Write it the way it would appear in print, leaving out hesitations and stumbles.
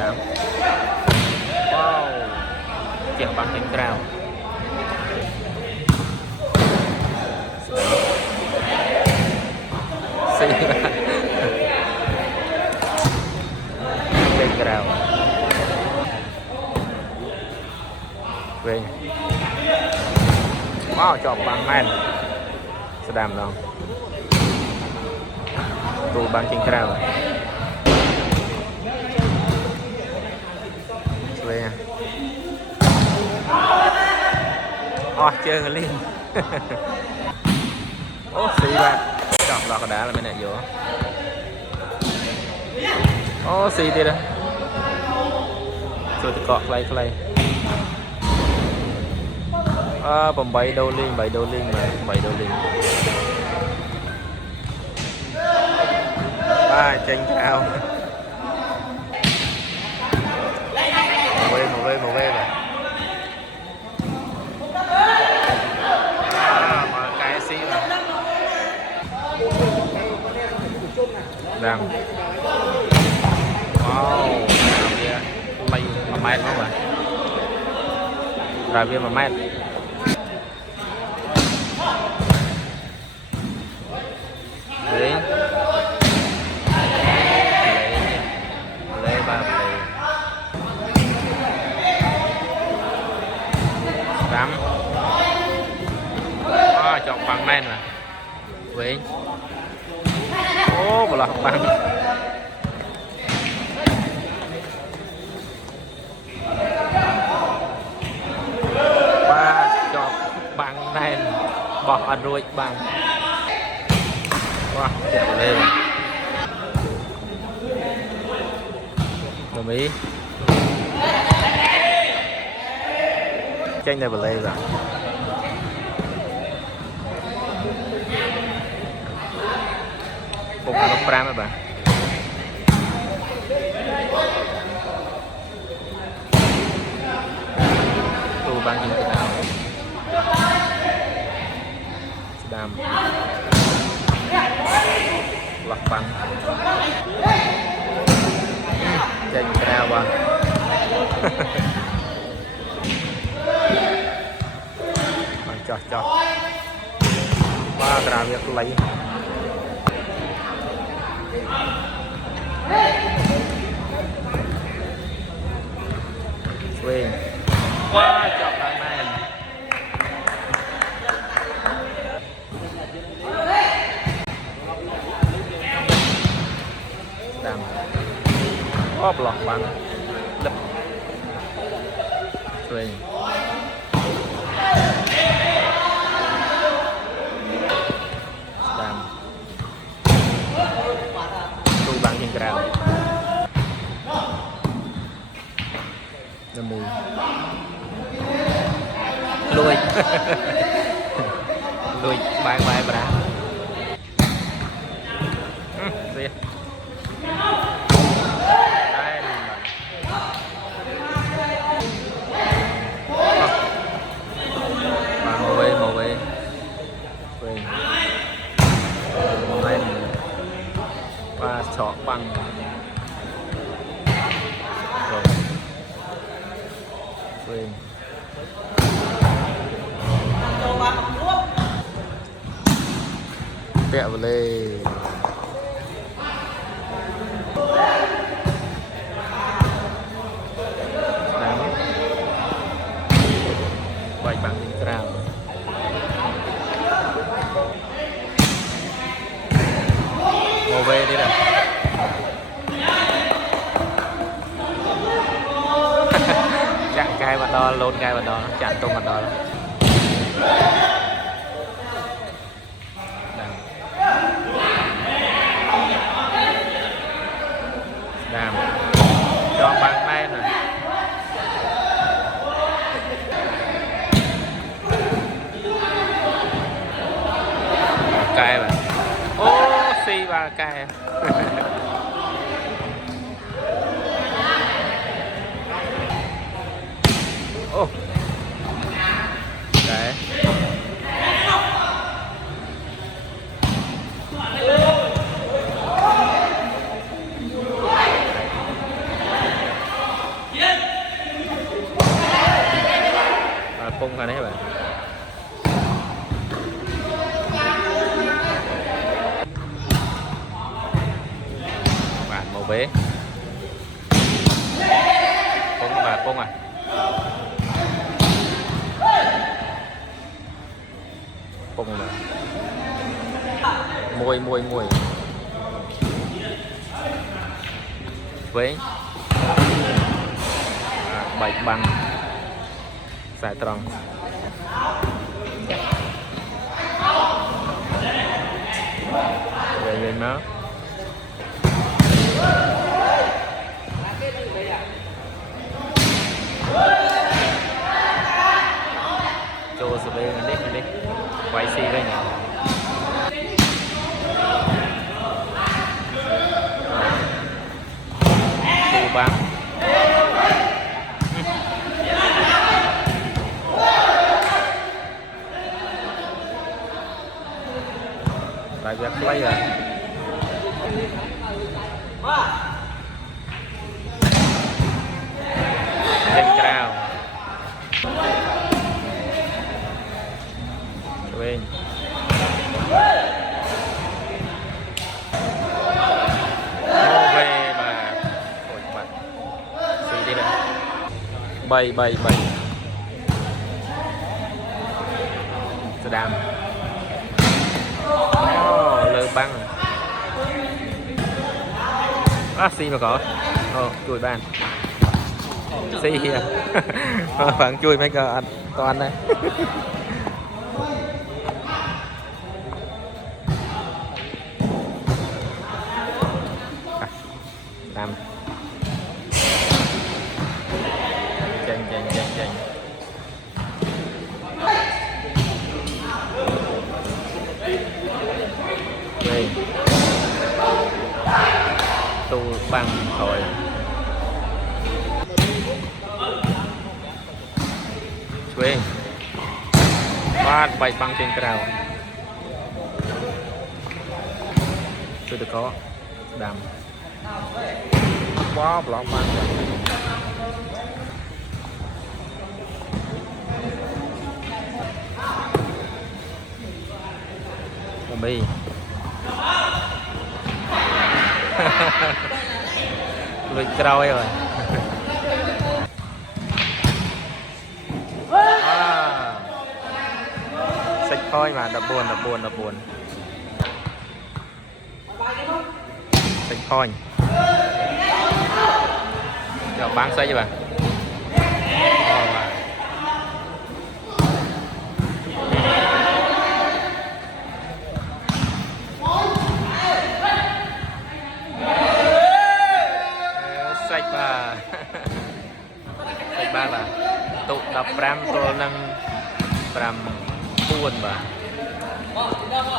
đám. Wow, chèo bằng trên cao. Xì trên cao. Về. Wow, chọn bằng men. Sẽ đàm đâu. Tụ bằng trên cao. Về. Chơi người liên. Ô, xì bạn. Chọn lọt đá là bên này vô. Ô, xì đi đây. Rồi tôi cọt play. Bầm 7 đô liên mà 7 đô liên. Tranh cao. Một về này. Mà cái xí này. Đang. Wow, lay mà mát không ạ? Ra viên mà mát. Đấy. Lấy ba lấy. Rắm. Chọn bằng men mà. Với. Ô, một loạt bằng. Chọn bằng men. Bỏ ăn ruột bằng. Wow, đẹp lên. Đồng ý. Tranh này bật lên rồi. Phục nó pram rồi bạn. Tụ bằng những cái nào. Đàm. Lọc bằng. Tranh cao quá. Bằng cho. Và ra việc lấy. Swing. Wow, chọn lại man. Đằng. Lọt bắn. Đập. Swing. Đằng. Tụ bắn trên cao. Đâm mùi. Lùi. Lùi bài bà. Xìa. Đây. Màu về. Lên. Và chọn bằng. Rồi. Quên. Vẹo vào lên. Đánh. Vậy bằng những rào. Màu về đi nào. Chặn gai mặt đo, lôn gai mặt đo, chặn tung mặt đo. Đàm. Cho bằng men rồi. Cay mà. Ô, xì ba cay. Ô. Đấy. pung thôi đấy bạn bạn màu bé pung và pung à pung mà môi với bạch băng xài tròn về nó cho sự về đi quay xì đây nhỉ tù băng tại việc play rồi trên cao bên về mà ôi bạn suy đi đây bay sẽ đam lơ băng xì mà có chui bàn xì à bạn chui mấy cái con này đam chanh đây tu băng rồi Quên bay băng trên cao chưa được có đam quá lỏng băng bi lùi trôi rồi xách thôi mà đập buồn xách thôi giờ bán xoay cho bạn sách ba là tụ đập ram tô năng ram buồn mà